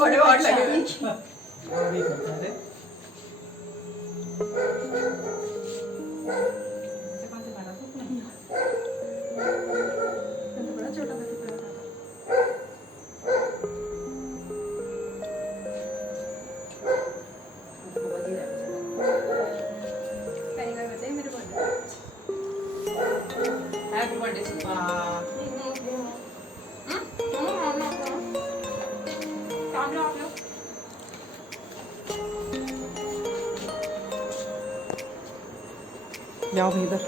बड़े और लगे। हैप्पी बर्थडे सुपा। जाओ भाई इधर।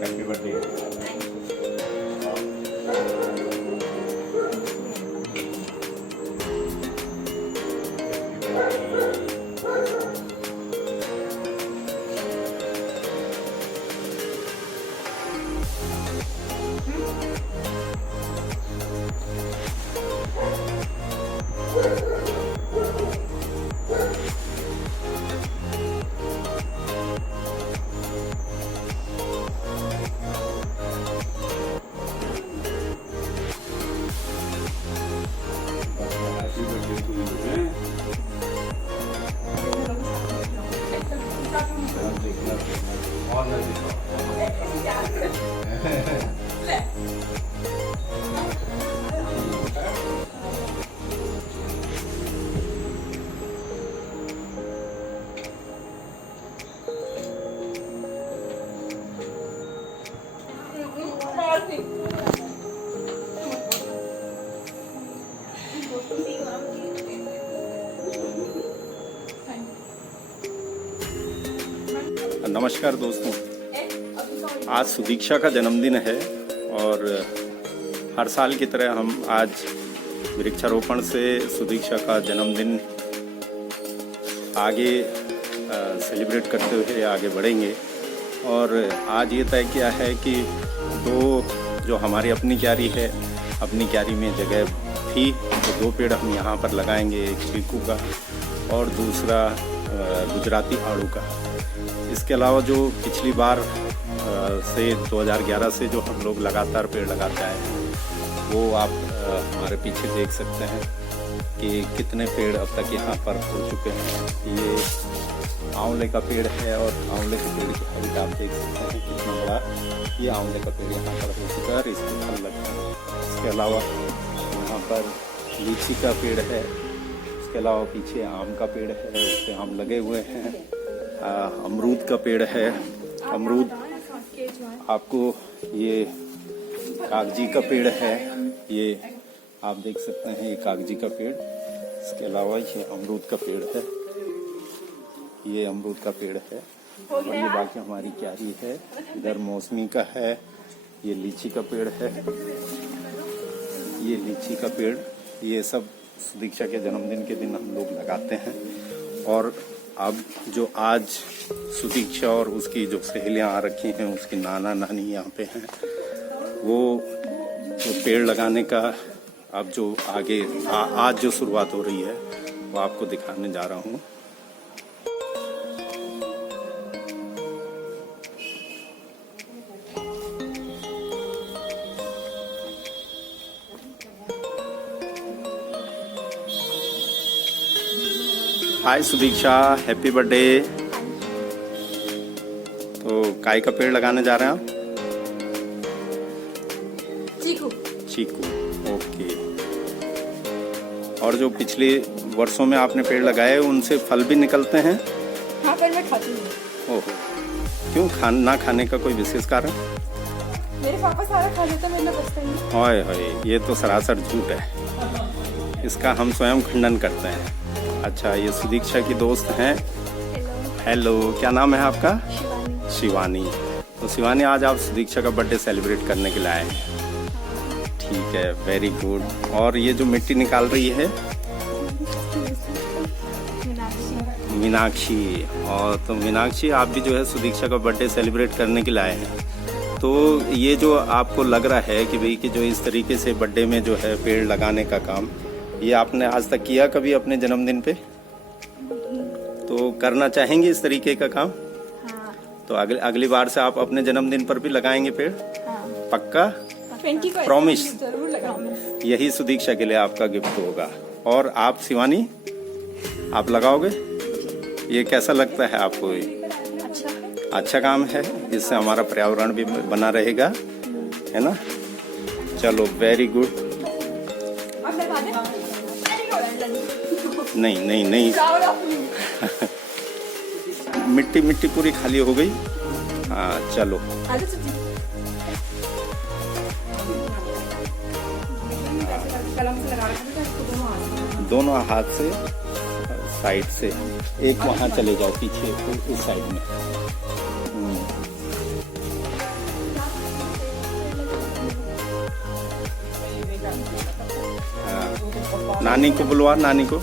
Happy birthday. नमस्कार दोस्तों, आज सुदीक्षा का जन्मदिन है और हर साल की तरह हम आज वृक्षारोपण से सुदीक्षा का जन्मदिन आगे सेलिब्रेट करते हुए आगे बढ़ेंगे। और आज ये तय किया है कि जो हमारी अपनी क्यारी है, अपनी क्यारी में जगह थी तो 2 पेड़ हम यहाँ पर लगाएंगे, एक चीकू का और दूसरा गुजराती आड़ू का। इसके अलावा जो पिछली बार से 2011 से जो हम लोग लगातार पेड़ लगाते आए हैं वो आप हमारे पीछे देख सकते हैं कि कितने पेड़ अब तक यहाँ पर हो चुके हैं। ये आंवले का पेड़ है और आंवले के पेड़ की हाइट आप देख सकते हैं कितना बड़ा ये आंवले का पेड़ यहाँ पर हो चुका है और इसके फल लगते हैं। इसके अलावा यहाँ पर लीची का पेड़ है, इसके अलावा पीछे आम का पेड़ है, उस पर आम लगे हुए हैं। अमरूद का पेड़ है, अमरूद आपको ये कागजी का पेड़ है, ये आप देख सकते हैं ये कागजी का पेड़। इसके अलावा ये अमरूद का पेड़ है, ये अमरूद का पेड़ है और ये बाकी हमारी क्यारी है। इधर मौसमी का है, ये लीची का पेड़ है, ये लीची का पेड़। ये सब सुदीक्षा के जन्मदिन के दिन हम लोग लगाते हैं। और अब जो आज सुदीक्षा और उसकी जो सहेलियां आ रखी हैं, उसकी नाना नानी यहाँ पे हैं, वो पेड़ लगाने का अब जो आगे आज जो शुरुआत हो रही है वो आपको दिखाने जा रहा हूँ। हाय सुदीक्षा, हैप्पी बर्थडे। तो काय का पेड़ लगाने जा रहे हैं आप? चीकू। चीकू, ओके। और जो पिछले वर्षों में आपने पेड़ लगाए उनसे फल भी निकलते हैं? हाँ, पर मैं खाती हूँ। ओहो, क्यों ना खाने का कोई विशेष कारण? मेरे पापा सारा खा लेते, मेरे बचता ही नहीं। हाय हाय, ये तो सरासर झूठ है, इसका हम स्वयं खंडन करते हैं। अच्छा, ये सुदीक्षा की दोस्त हैं। हेलो, क्या नाम है आपका? शिवानी। शिवानी। तो शिवानी, आज आप सुदीक्षा का बर्थडे सेलिब्रेट करने के लिए आए हैं। ठीक है, वेरी गुड। और ये जो मिट्टी निकाल रही है? मीनाक्षी। और तो मीनाक्षी, आप भी जो है सुदीक्षा का बर्थडे सेलिब्रेट करने के लिए आए हैं। तो ये जो आपको लग रहा है कि भाई कि जो इस तरीके से बर्थडे में जो है पेड़ लगाने का काम, ये आपने आज तक किया कभी अपने जन्मदिन पे? तो करना चाहेंगे इस तरीके का काम? हाँ। तो अगली बार से आप अपने जन्मदिन पर भी लगाएंगे पेड़? हाँ। पक्का? 20 को Promise? जरूर लगाऊंगी। यही सुदीक्षा के लिए आपका गिफ्ट होगा। और आप शिवानी, आप लगाओगे? ये कैसा लगता है आपको? अच्छा काम है, इससे हमारा पर्यावरण भी बना रहेगा, है ना? चलो, वेरी गुड। अब लगा दे। नहीं नहीं नहीं, मिट्टी मिट्टी पूरी खाली हो गई। हाँ चलो, आजा सुजी। कलम से लगा रखा है इसको दोनों हाथ से साइड से। एक वहाँ चले जाओ पीछे, उस साइड में। हाँ। नानी को बुलवा, नानी को।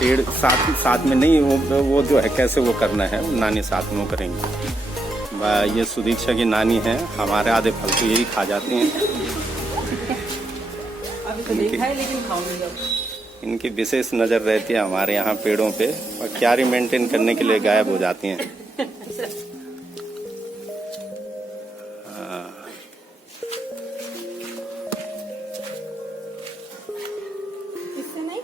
पेड़ साथ में नहीं, वो जो है कैसे वो करना है, नानी साथ में वो करेंगे। ये सुदीक्षा की नानी है, हमारे आधे फल तो यही खा जाते हैं। अभी तो देखा है लेकिन खाऊंगी अब। इनकी विशेष नज़र रहती है हमारे यहाँ पेड़ों पे, और क्यारी मेंटेन करने के लिए गायब हो जाती हैं। इससे नहीं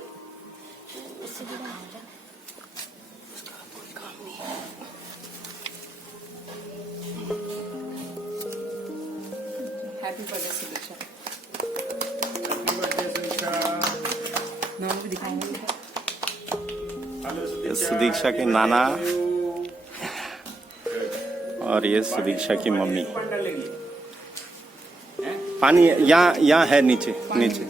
हैप्पी बर्थडे सुदीक्षा। नाम भी दिखाएंगे। ये सुदीक्षा के नाना और ये सुदीक्षा की मम्मी। पानी यहाँ है, नीचे नीचे।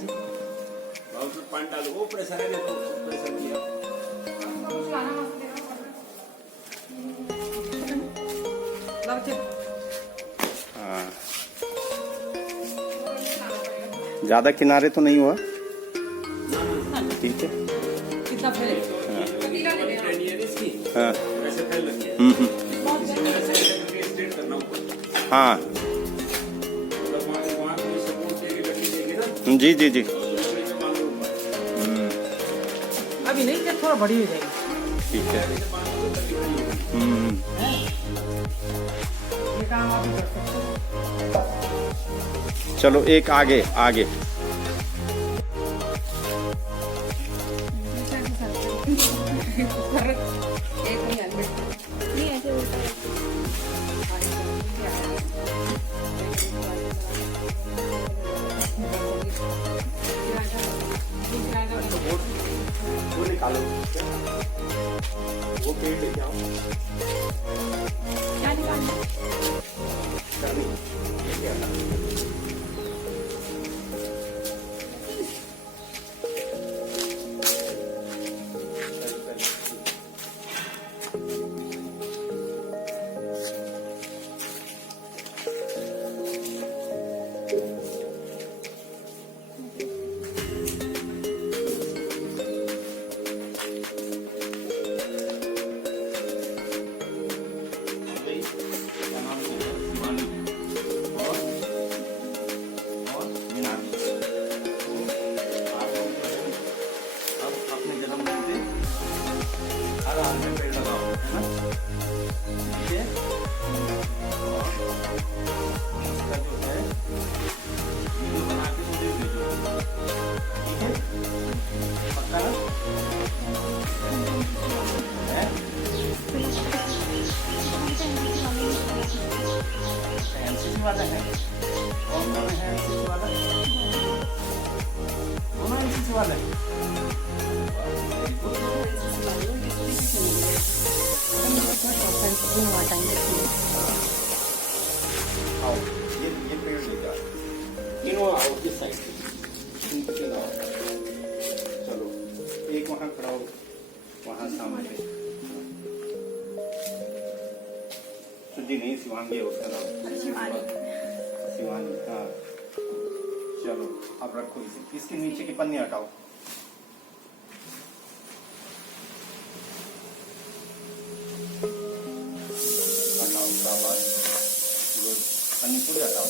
हाँ, ज्यादा किनारे तो नहीं हुआ, ठीक है। कितना फैले? हाँ। हाँ जी जी जी। अभी नहीं, जब थोड़ा बड़ी हो जाएगी। ठीक है। ये काम आप ही कर सकते हो। चलो, एक आगे आगे। एक नहीं हेलमेट। नहीं ऐसे होता है। वो निकालो, वो पेड़ लेके आओ। क्या निकालना? वाला है, कौन कौन है एनसीसी वाला? दोनों एनसीसी वाले। आओ, ये पेड़ लेगा, तीनों आओ इस साइड से। चलो, एक वहाँ खड़ा हो, वहाँ सामने। सुजी नहीं, शिवांगी है उसका नाम। शिवानी, हाँ। चलो, अब रखो इसे, इसके नीचे की पन्नी हटाओ। हटाओ, शाबाश। गुड, पन्नी पूरी हटाओ।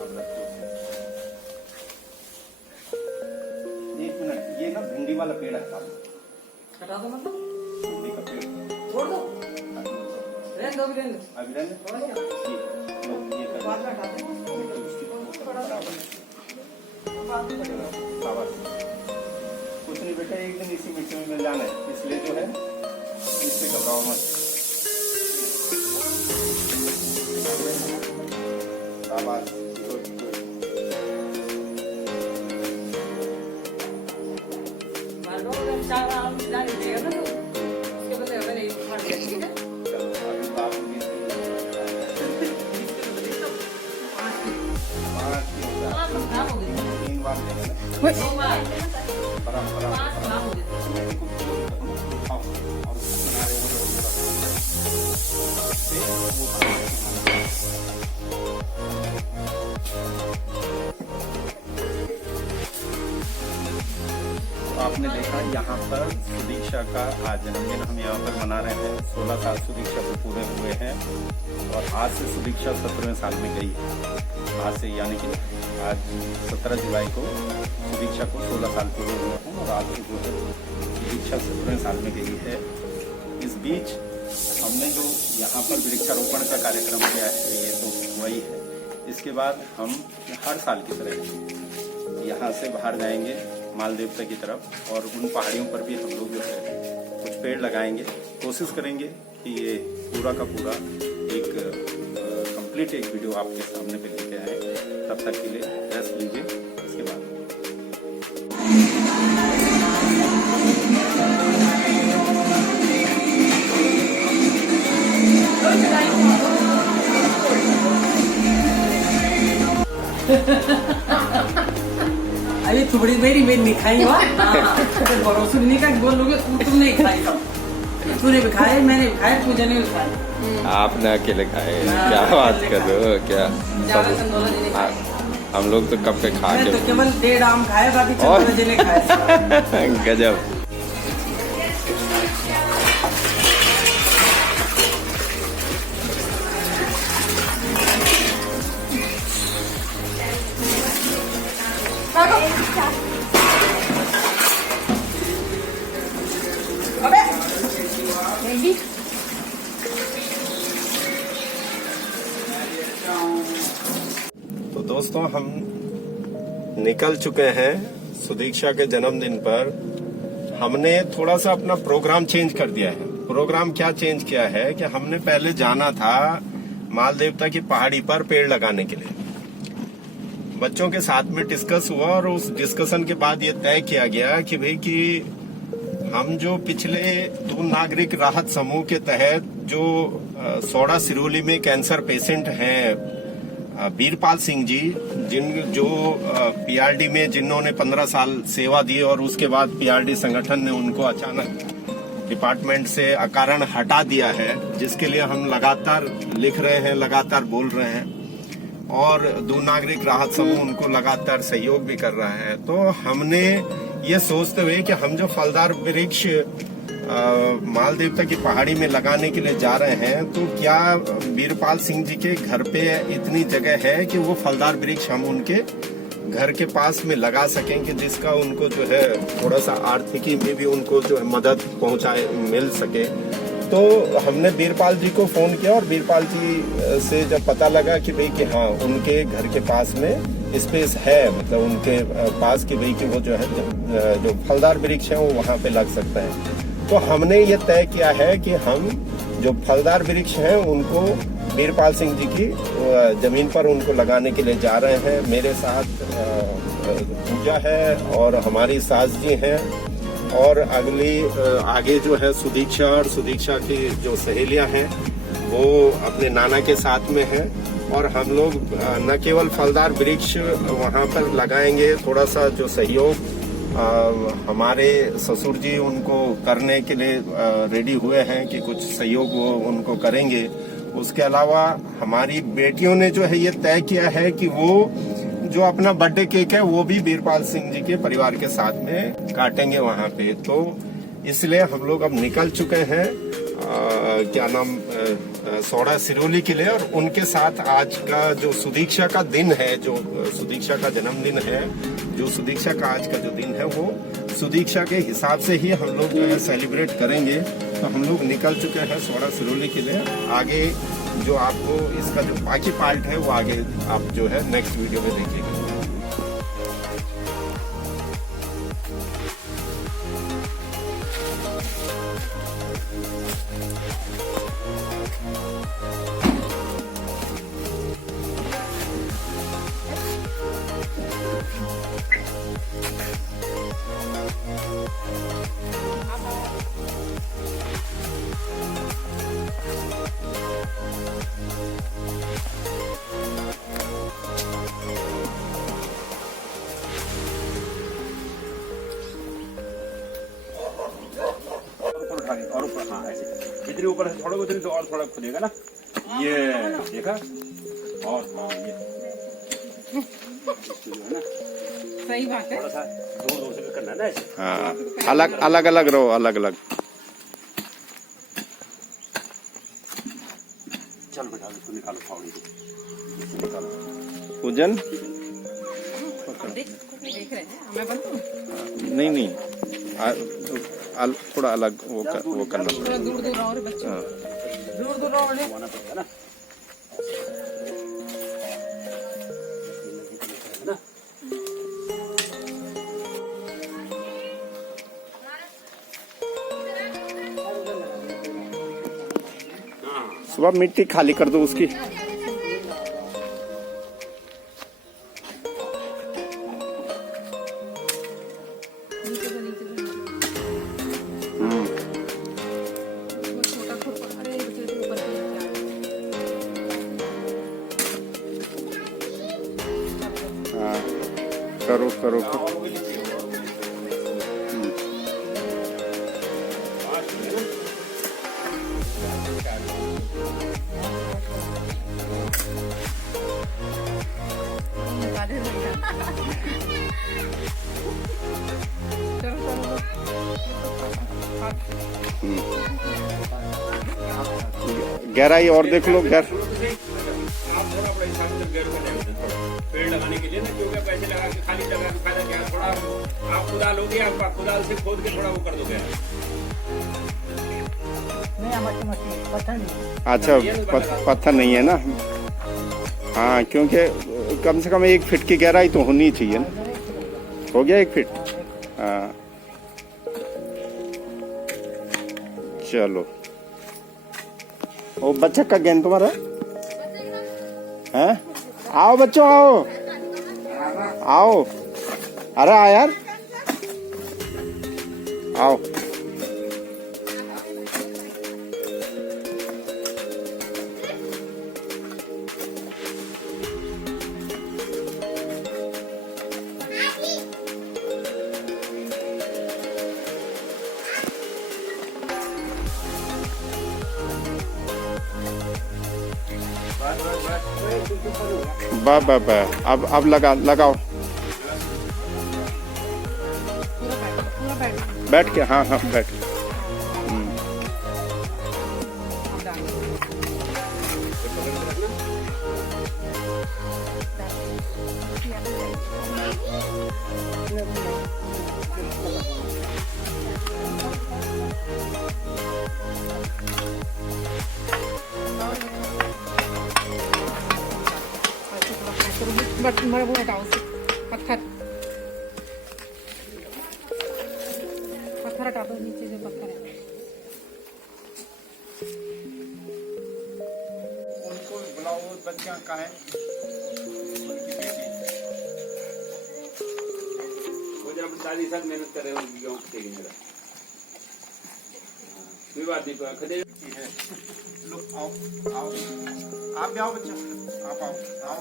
अब रखो इसे। 1 मिनट, ये ना भिंडी वाला पेड़ हटा दो, हटा दो मतलब इमली का पेड़ छोड़ दो, रहने दो, अभी रहने दो। अभी रहने दो। और क्या? ठीक है, लो, ये कर बाद में हटाते हैं। बराबर शाबाश। कुछ नहीं बेटा, एक दिन इसी मिट्टी में मिल जाना है, इसलिए जो है इससे घबराओ मत। शाबाश, गुड गुड। मान लो अगर 4 आम जाने देगा ना तो उसके बदले हमें नहीं उखाड़ दिया, ठीक है? चलो अभी बात होगी। 5 तो खराब हो गई। 3 बार देना है। 2 बार, बराबर 5 खराब हो गई। और उसको किनारे वो आपने देखा यहाँ पर सुदीक्षा का आज जन्मदिन हम यहाँ पर मना रहे हैं। 16 साल सुदीक्षा को पूरे हुए हैं और आज से सुदीक्षा 17वें साल में गई है। आज से यानी कि आज 17 जुलाई को सुदीक्षा को 16 साल पूरे हुए हैं और आज से जो है सुदीक्षा 17वें साल में गई है। इस बीच हमने जो यहाँ पर वृक्षारोपण का कार्यक्रम किया है ये तो वही है। इसके बाद हम हर साल की तरह यहाँ से बाहर जाएंगे मालदेवता की तरफ और उन पहाड़ियों पर भी हम लोग जो है कुछ पेड़ लगाएंगे। कोशिश करेंगे कि ये पूरा का पूरा एक कंप्लीट एक वीडियो आपके सामने पे लेके आए। तब तक के लिए रेस्ट लीजिए। इसके बाद अभी थोड़ी मेरी नहीं खाई हुआ। भरोसा नहीं का बोलोगे तुम नहीं खाई सब। तूने भी खाए, मैंने भी खाए, पूजा ने भी खाए। आपने अकेले खाए, क्या बात कर रहे हो? क्या हम लोग तो कब के खा के तो केवल 1.5 आम खाए, बाकी 14 जने खाए। गजब। अबे बेबी तो दोस्तों हम निकल चुके हैं सुदीक्षा के जन्मदिन पर। हमने थोड़ा सा अपना प्रोग्राम चेंज कर दिया है। प्रोग्राम क्या चेंज किया है कि हमने पहले जाना था मालदेवता की पहाड़ी पर पेड़ लगाने के लिए। बच्चों के साथ में डिस्कस हुआ और उस डिस्कशन के बाद ये तय किया गया कि भाई कि हम जो पिछले 2 नागरिक राहत समूह के तहत जो सोडा सिरोली में कैंसर पेशेंट हैं वीरपाल सिंह जी, जो पीआरडी में जिन्होंने 15 साल सेवा दी और उसके बाद पीआरडी संगठन ने उनको अचानक डिपार्टमेंट से अकारण हटा दिया है, जिसके लिए हम लगातार लिख रहे हैं, लगातार बोल रहे हैं और 2 नागरिक राहत समूह उनको लगातार सहयोग भी कर रहा है। तो हमने ये सोचते हुए कि हम जो फलदार वृक्ष मालदेवता की पहाड़ी में लगाने के लिए जा रहे हैं, तो क्या वीरपाल सिंह जी के घर पे इतनी जगह है कि वो फलदार वृक्ष हम उनके घर के पास में लगा सकें कि जिसका उनको जो है थोड़ा सा आर्थिकी में भी उनको जो है मदद पहुंचाए मिल सके। तो हमने वीरपाल जी को फोन किया और वीरपाल जी से जब पता लगा कि भाई कि हाँ उनके घर के पास में स्पेस है, मतलब उनके पास की भाई कि वो जो है जो फलदार वृक्ष है वो वहाँ पे लग सकता है। तो हमने ये तय किया है कि हम जो फलदार वृक्ष हैं उनको वीरपाल सिंह जी की जमीन पर उनको लगाने के लिए जा रहे हैं। मेरे साथ पूजा है और हमारी सास जी हैं और आगे जो है सुदीक्षा और सुदीक्षा की जो सहेलियां हैं वो अपने नाना के साथ में हैं और हम लोग न केवल फलदार वृक्ष वहां पर लगाएंगे, थोड़ा सा जो सहयोग हमारे ससुर जी उनको करने के लिए रेडी हुए हैं कि कुछ सहयोग वो उनको करेंगे। उसके अलावा हमारी बेटियों ने जो है ये तय किया है कि वो जो अपना बर्थडे केक है वो भी वीरपाल सिंह जी के परिवार के साथ में काटेंगे वहां पे। तो इसलिए हम लोग अब निकल चुके हैं क्या नाम सोडा सिरोली के लिए और उनके साथ आज का जो सुदीक्षा का दिन है, जो सुदीक्षा का जन्मदिन है, जो सुदीक्षा का आज का जो दिन है वो सुदीक्षा के हिसाब से ही हम लोग जो है सेलिब्रेट करेंगे। तो हम लोग निकल चुके हैं सोड़ा सिरोली के लिए। आगे जो आपको इसका जो बाकी पार्ट है वो आगे आप जो है नेक्स्ट वीडियो में देखिएगा। और ऊपर, हाँ ऐसे जितनी ऊपर से छोड़ोगे उतनी तो और थोड़ा खुलेगा ना। ये देखा, और हाँ ये है ना, सही बात है। थोड़ा सा दूर से करना है ना ऐसे। हाँ, अलग अलग अलग रहो, अलग अलग। चल बेटा इसको निकालो, फावड़ी को निकालो। पूजन देख रहे हैं, मैं बनूं? नहीं नहीं, थोड़ा अलग वो करना थोड़ा दूर दूर और बच्चों, हाँ। दूर दूर और बनाना पड़ेगा ना। सुबह मिट्टी खाली कर दो उसकी। हाँ, करो करो, करो। गहराई और देख लो, आप थोड़ा बड़ा हिसाब से गैर कर देंगे पेड़ लगाने के लिए ना, क्योंकि पैसे लगा के खाली लगा के फायदा क्या। थोड़ा आप कुदाल लोगे, आप कुदाल से खोद के थोड़ा वो कर दोगे। अच्छा, पत्थर नहीं है ना। हाँ, क्योंकि कम से कम 1 फीट की गहराई तो होनी चाहिए ना। हो गया 1 फीट। हाँ चलो। ओ बच्चा का गेंद तुम्हारा है? आओ बच्चों, आओ आओ। अरे आ यार, आओ। बा अब लगाओ बैठ के। हाँ हाँ बैठ। बट मैं वो हटाओ, पत्थर हटा दो, नीचे जो पत्थर है उनको बुलाओ। बच्चा का है उनकी बेटी, वो जब दादी साथ मेहनत कर रहे हो उनकी गाँव के मेरा कोई बात नहीं खदे है। लो आओ आओ, आप भी आओ बच्चा, आप आओ आओ,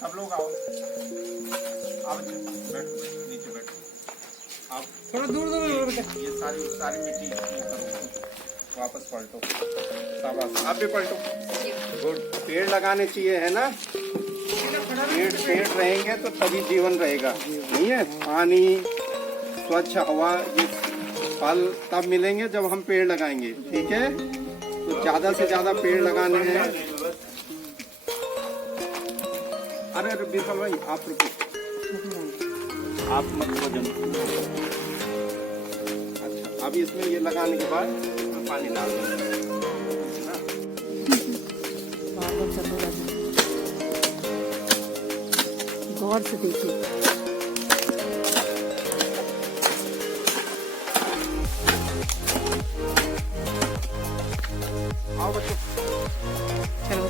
सब लोग आओ। आओ बच्चा, बैठो नीचे बैठो। आप थोड़ा दूर दूर। ये सारी मिट्टी ये करो, वापस पलटो। शाबाश, आप भी पलटो। गुड। पेड़ लगाने चाहिए है ना। पेड़ रहेंगे तो तभी जीवन रहेगा, नहीं है? पानी, स्वच्छ हवा, ये फल तब मिलेंगे जब हम पेड़ लगाएंगे। ठीक है, तो ज्यादा से ज्यादा पेड़ लगाने हैं। अरे बीरबल भाई, आप रुको, आप मत वजन अभी इसमें ये लगाने के बाद इसमें पानी डाल देंगे ना। गौर से देखिए। आओ बच्चों, चलो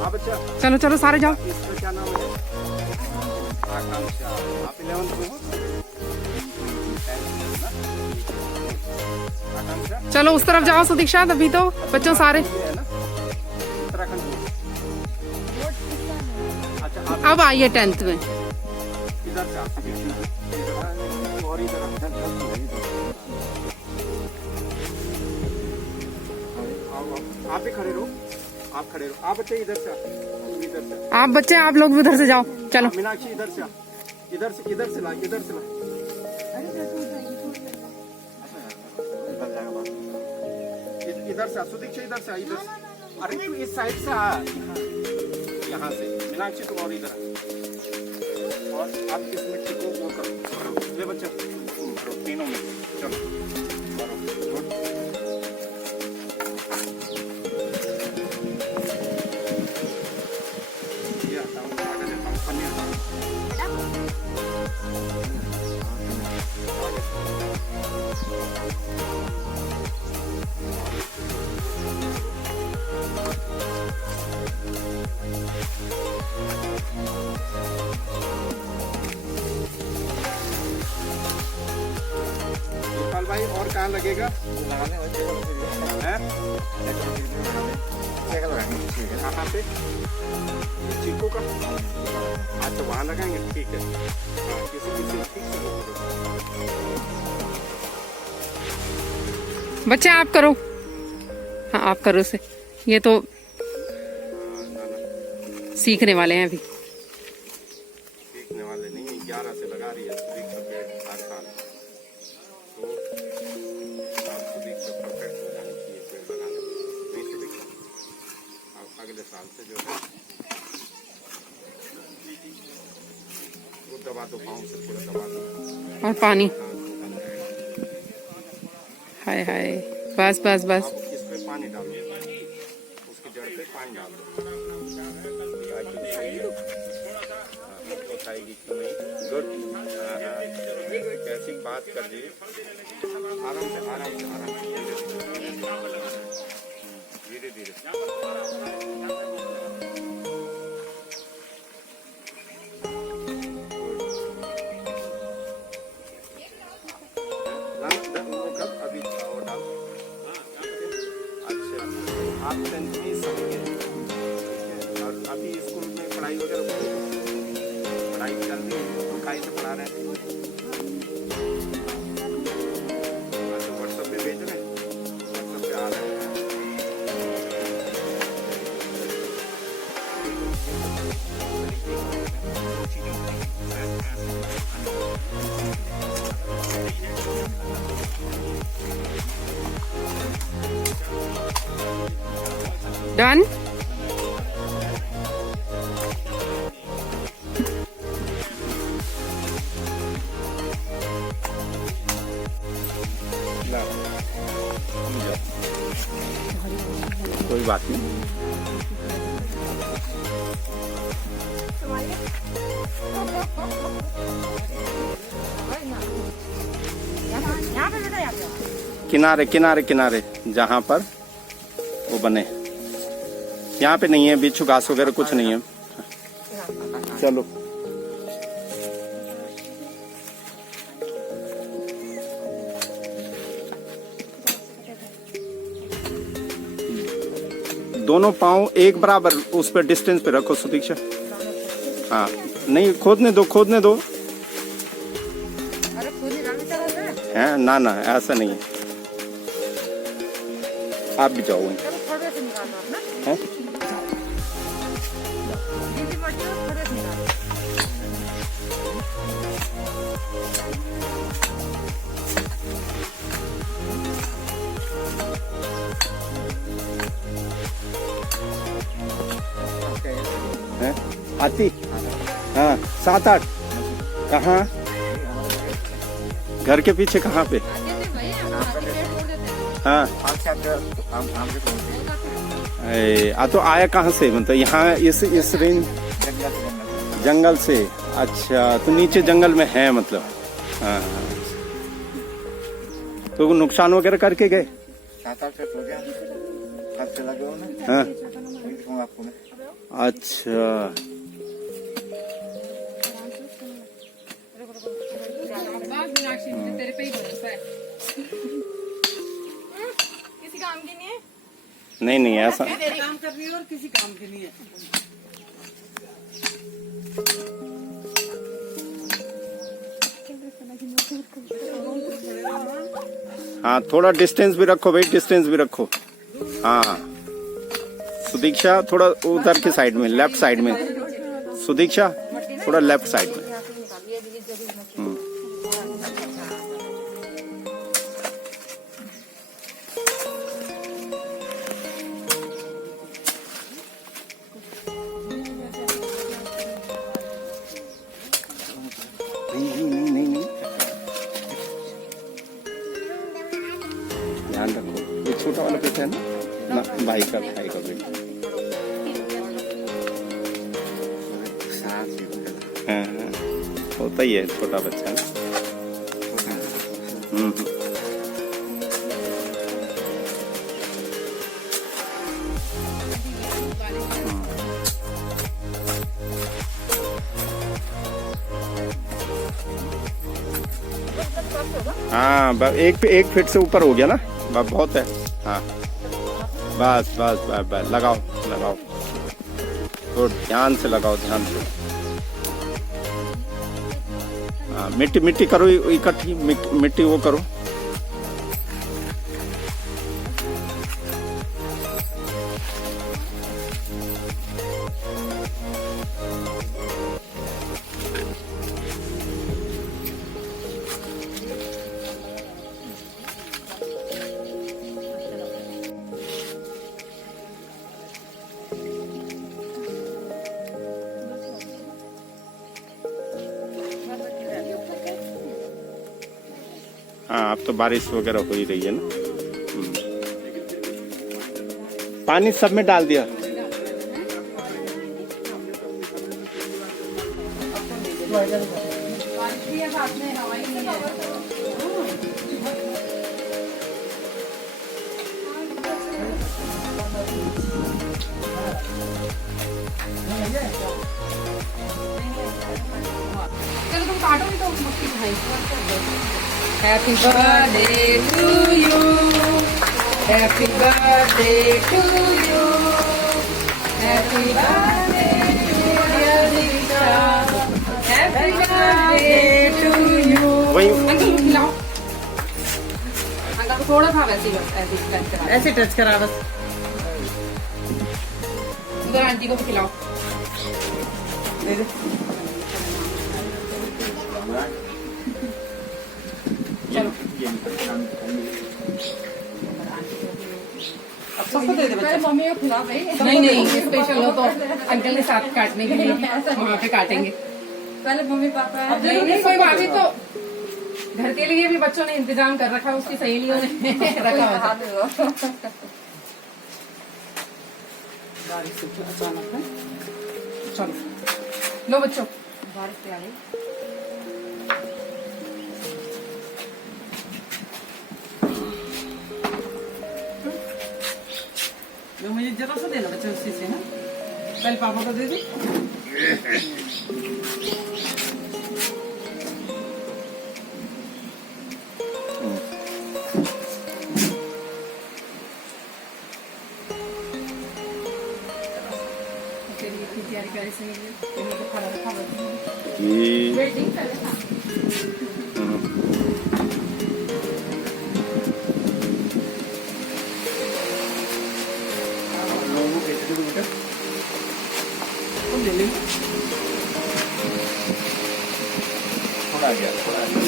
हाँ बच्चा, चलो चलो सारे जाओ। इसका क्या नाम है? आकांक्षा। आप 11th में हो? आकांक्षा चलो उस तरफ जाओ सुदीक्षा, अभी तो बच्चों सारे। ये है ना उत्तराखंड बोर्ड। अच्छा आप अब आइए 10th में। इधर से आप और इधर आप भी खड़े रहो, आप खड़े रहो। आप बच्चे इधर से, इधर से आप बच्चे, आप लोग भी उधर से जाओ। चलो मीनाक्षी इधर से, इधर से, इधर से ला, इधर से ला। इधर से सुदीक्षा, इधर से, इधर से। अरे तू इस साइड से आ, यहाँ से मीनाक्षी तुम और इधर आ। और आप इस मिट्टी को वो करो, ले बच्चा, भरो तीनों में, चलो भरो, गुड। ये हटाओ, आगे देता हूँ, पन्नी हटाओ। गोपाल भाई और कहाँ लगेगा? हैं? कहाँ पे? चीकू का? आज तो वहाँ लगाएंगे, ठीक है। हाँ, किसी ठीक से वो करो। बच्चे आप करो। हाँ आप करो से, ये तो सीखने वाले हैं अभी। सीखने वाले नहीं, 11 से लगा रही है सुदीप का पेड़ हर साल। तो आप सुदीप का परफेक्ट हो जाने की पेड़ लगाना नहीं सुदीप। आप अगले साल से जो है वो दबा दो, पाँव से थोड़ा दबा दो। और पानी, हाँ, तो बन जाएगा। हाय हाय, बस बस बस। आप इस पे पानी डालो, उसकी जड़ पे पानी डाल दो ताकि उठाएगी क्यों नहीं। गुड। कैसी बात कर दी, आराम से, आराम से, आराम से, धीरे धीरे। अभी और डाल। अच्छा, आप 10th में समझ गए और अभी स्कूल में पढ़ाई वगैरह पढ़ाई चल रही है, तो काहे से पढ़ा रहे हैं? अच्छा, व्हाट्सएप पे भेज रहे हैं, व्हाट्सएप पे आ रहे हैं। डन। कोई बात नहीं। किनारे किनारे किनारे जहाँ पर वो बने, यहाँ पे नहीं है बिच्छू घास वगैरह कुछ नहीं है। चलो दोनों पाँव एक बराबर उस पर डिस्टेंस पे रखो सुदीक्षा। हाँ नहीं, खोदने दो, खोदने दो। है ना ना, ऐसा नहीं है। आप भी जाओ वहीं। हैं? हैं? आती? हाँ 7-8 कहाँ? घर के पीछे कहाँ पे? हाँ। तो आया कहाँ से, मतलब यहाँ इस रेंज? जंगल से। अच्छा, तो नीचे जंगल में है मतलब। हाँ हाँ। तो नुकसान वगैरह करके गए? 7-8 हो गया, हाथ से लगे हो ना। हाँ। आपको मैं। अच्छा। तेरे पे ही भरोसा है। किसी काम की नहीं है? नहीं नहीं, ऐसा काम कर रही है और किसी काम के नहीं है। हाँ, थोड़ा डिस्टेंस भी रखो भाई, डिस्टेंस भी रखो। हाँ, सुदीक्षा थोड़ा उधर की साइड में, लेफ्ट साइड में। सुदीक्षा थोड़ा लेफ्ट साइड में। नहीं, ध्यान रखो। ये छोटा वाला बेटा है ना, भाई का बेटा। हाँ हाँ, होता ही है, छोटा बच्चा है। हाँ, एक फीट से ऊपर हो गया ना, बहुत है। हाँ, बस बस बस बस, लगाओ लगाओ, तो ध्यान से लगाओ, ध्यान से। हाँ, मिट्टी करो इकट्ठी, मिट्टी वो करो। हाँ, अब तो बारिश वगैरह हो ही रही है ना। पानी सब में डाल दिया। चलो तुम काटो नहीं तो मक्खी खाई। Happy birthday to you, happy birthday to you, happy birthday dear Diksha, happy birthday to you. वही अंकल को खिलाओ, अंकल को थोड़ा था वैसे ही, बस ऐसे टच करा, ऐसे टच करा बस। उधर आंटी को भी खिलाओ। दे दे। चलो अब सबको दे दे बच्चा। मम्मी को खिलाओ भाई। नहीं स्पेशल हो तो अंकल के साथ काटने के लिए वहाँ पे काटेंगे। पहले मम्मी पापा। नहीं कोई बात नहीं, तो घर के लिए भी बच्चों ने इंतजाम कर रखा, उसकी सहेलियों ने रखा हुआ। बारिश अचानक है। चलो लो बच्चों, बारिश पे आ गई। मुझे जरा सा देना बच्चा, उसी से ना। पहले पापा को दे दे। तैयारी करे से खड़ा रखा ये वेटिंग करे था। ले ले। थोड़ा गया, थोड़ा गया।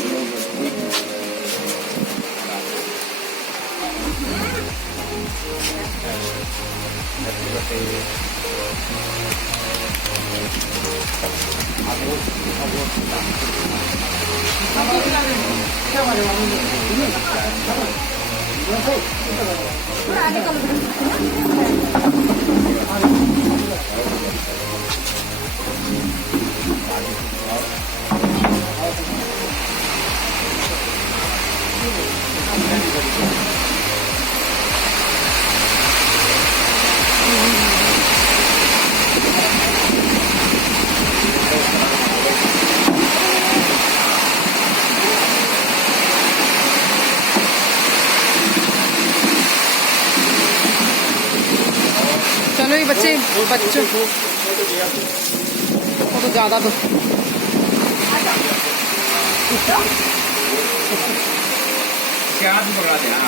चलो ये बच्चों वो तो ज्यादा तो क्या पकड़ा देना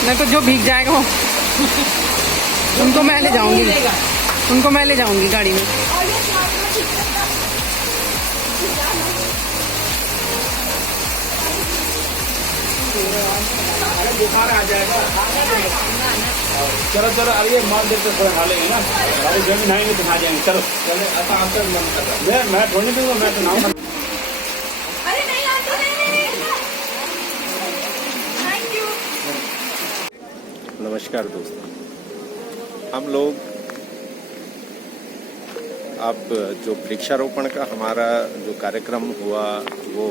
नहीं तो जो भीग जाएगा वो उनको मैं ले जाऊंगी गाड़ी में। बुखार आ जाएगा। चलो चलो, अरे ये माल देर तक थोड़ा खा लेंगे ना, अरे जब नहाएंगे तो खा जाएंगे। चलो चलो, ऐसा आपका मन कर रहा है। मैं थोड़ी दूंगा, मैं तो नाम नमस्कार दोस्तों, हम लोग अब जो वृक्षारोपण का हमारा जो कार्यक्रम हुआ वो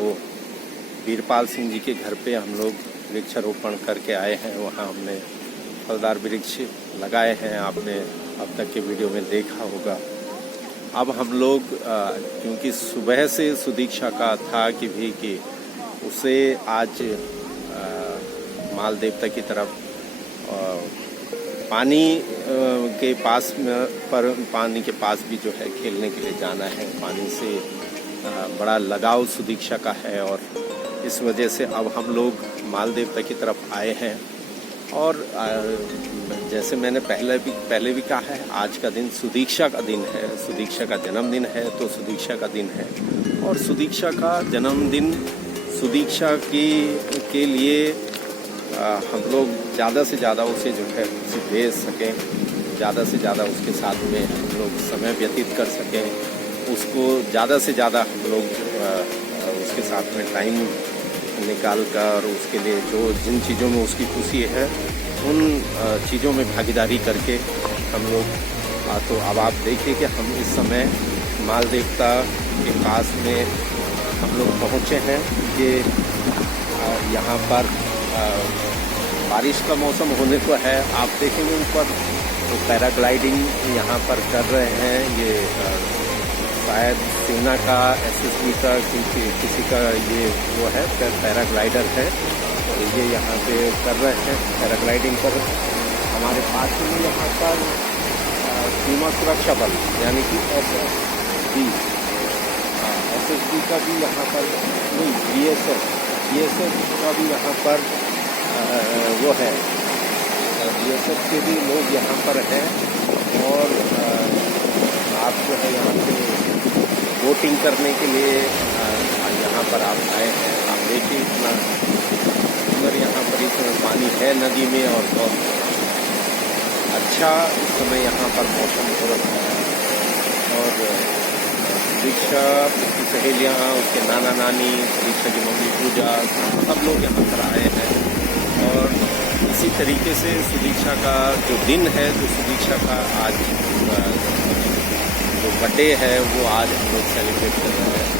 वीरपाल सिंह जी के घर पे हम लोग वृक्षारोपण करके आए हैं। वहाँ हमने फलदार वृक्ष लगाए हैं, आपने अब तक के वीडियो में देखा होगा। अब हम लोग क्योंकि सुबह से सुदीक्षा का था कि उसे आज माल देवता की तरफ पानी के पास पर पानी के पास भी जो है खेलने के लिए जाना है। पानी से बड़ा लगाव सुदीक्षा का है और इस वजह से अब हम लोग माल देवता की तरफ आए हैं। और जैसे मैंने पहले भी कहा है, आज का दिन सुदीक्षा का दिन है, सुदीक्षा का जन्मदिन है, तो सुदीक्षा का दिन है। और सुदीक्षा का जन्मदिन सुदीक्षा के लिए हम लोग ज़्यादा से ज़्यादा उसे जो है उसे भेज सकें, ज़्यादा से ज़्यादा उसके साथ में हम लोग समय व्यतीत कर सकें, उसको ज़्यादा से ज़्यादा हम लोग उसके साथ में टाइम निकाल कर उसके लिए जिन चीज़ों में उसकी खुशी है उन चीज़ों में भागीदारी करके हम लोग तो अब आप देखिए कि हम इस समय माल देवता के पास में हम लोग पहुँचे हैं कि यहाँ पर बारिश का मौसम होने को है। आप देखेंगे ऊपर तो पैराग्लाइडिंग यहाँ पर कर रहे हैं। ये शायद सेना का एसएसबी का किसी का ये वो है पैराग्लाइडर है, तो ये यहाँ पे कर रहे हैं पैराग्लाइडिंग पर। हमारे पास में यहाँ पर सीमा सुरक्षा बल यानी कि एसएसबी का भी यहाँ पर नहीं, बीएसएफ का भी यहाँ पर वो है, बीएसएफ के भी लोग यहाँ पर हैं। और आप जो है यहाँ पे बोटिंग करने के लिए यहाँ पर आप आए हैं। आप देखिए इतना सुंदर यहाँ पर इसमें पानी है नदी में और बहुत अच्छा इस समय यहाँ पर मौसम हो रहा है। और दीक्षा की सहेलियाँ, उसके नाना नानी, दीक्षा की मम्मी पूजा, सब लोग यहाँ पर आए हैं। और इसी तरीके से सुदीक्षा का जो दिन है, जो सुदीक्षा का आज जो बर्थडे है वो आज हम लोग सेलिब्रेट कर रहे हैं।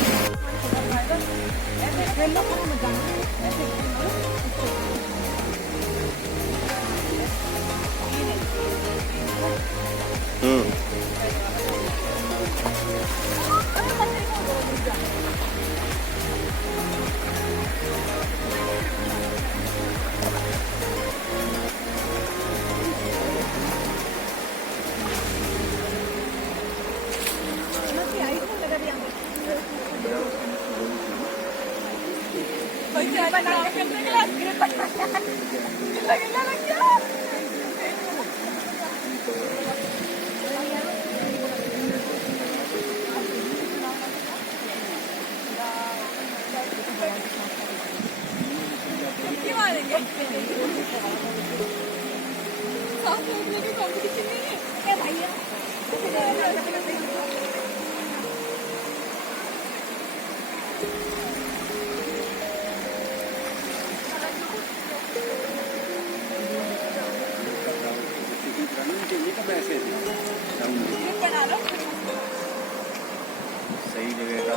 सही जगह का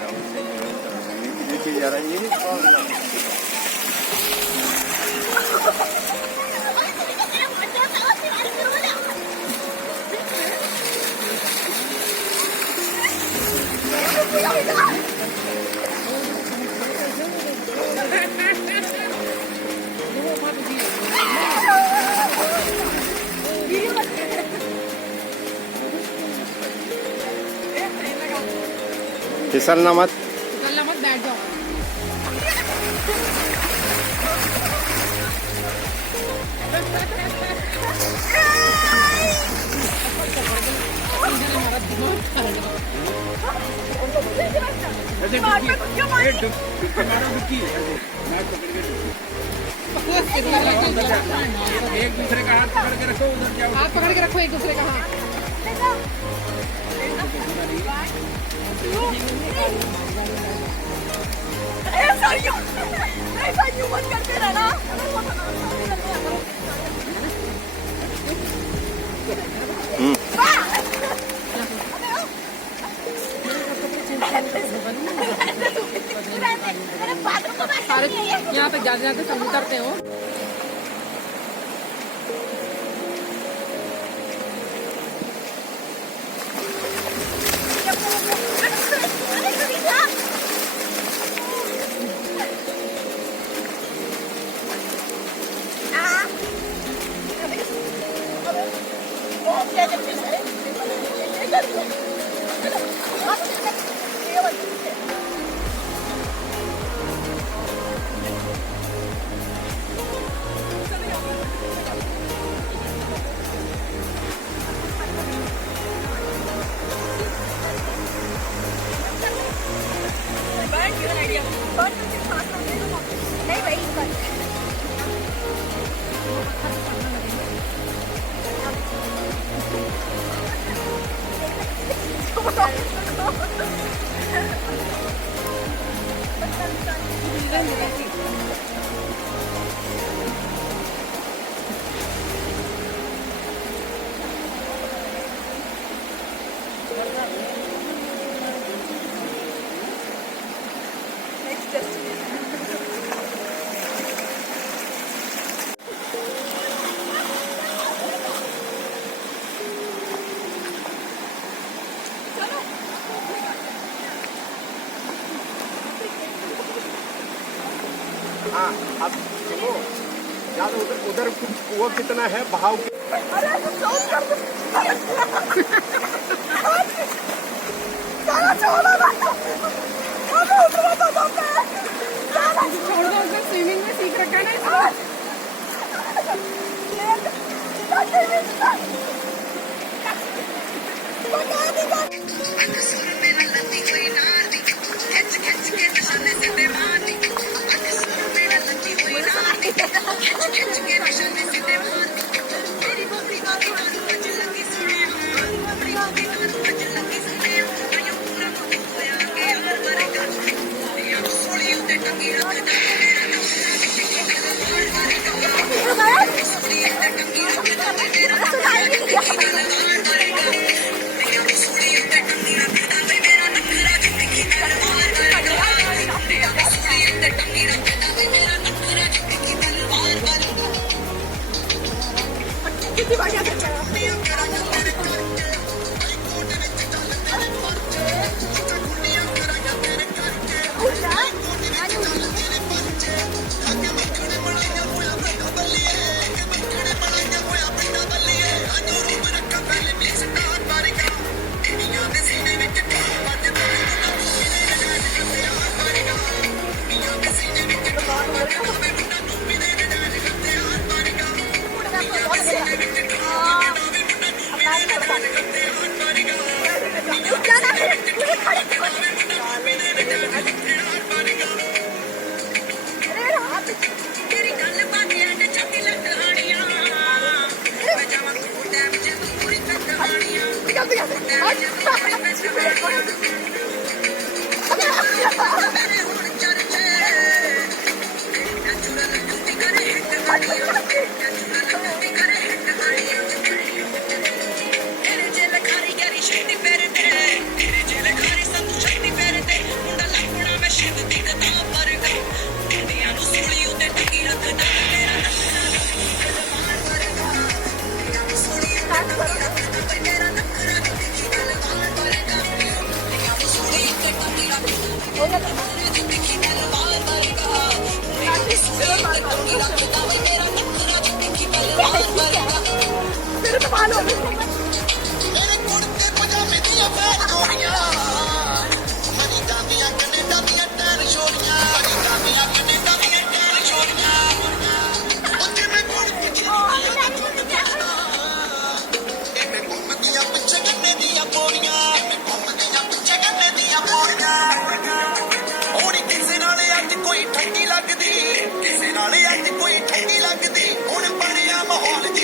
राउंड सही जगह का नीचे जा रहा है ये फिसलना मत। चलना मत, बैठ जाओ। एक दूसरे का हाथ पकड़ के रखो, उधर जाओ। हाथ पकड़ के रखो एक दूसरे का हाथ। सारे यहाँ पे जाते जाते सब उतरते हो। हाँ, अब देखो यार उधर वो कितना है बहाव छोड़ दो, उसने स्विमिंग में सीख रखा है ना। Bye.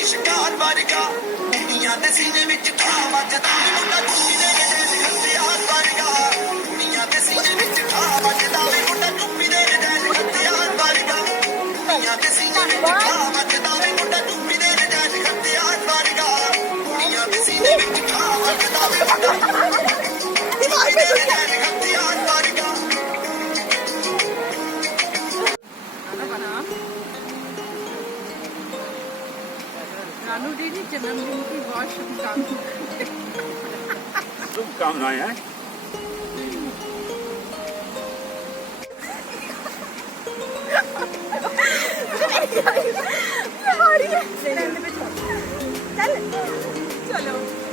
ਸ਼ਿਕਾਰ ਵਰਗਾ ਦੁਨੀਆ ਦੇ ਸੀਨੇ ਵਿੱਚ ਠਾ ਵੱਜਦਾ ਮੁੰਡਾ ਚੁੱਪੀ ਦੇ ਜੈਸੇ ਹਥਿਆਰ ਵਰਗਾ ਦੁਨੀਆ ਦੇ ਸੀਨੇ ਵਿੱਚ ਠਾ ਵੱਜਦਾ ਮੁੰਡਾ ਚੁੱਪੀ ਦੇ ਜੈਸੇ ਹਥਿਆਰ ਵਰਗਾ ਦੁਨੀਆ ਦੇ ਸੀਨੇ ਵਿੱਚ ਠਾ ਵੱਜਦਾ ਮੁੰਡਾ ਚੁੱਪੀ ਦੇ ਜੈਸੇ ਹਥਿਆਰ ਵਰਗਾ ਦੁਨੀਆ ਦੇ ਸੀਨੇ ਵਿੱਚ ਠਾ ਵੱਜਦਾ ਮੁੰਡਾ ਚੁੱਪੀ ਦੇ ਜੈਸੇ ਹਥਿਆਰ ਵਰਗਾ रानू दीदी जन्मदिन की बहुत शुभकामनाएं। शुभकामनाएं हैं। चलो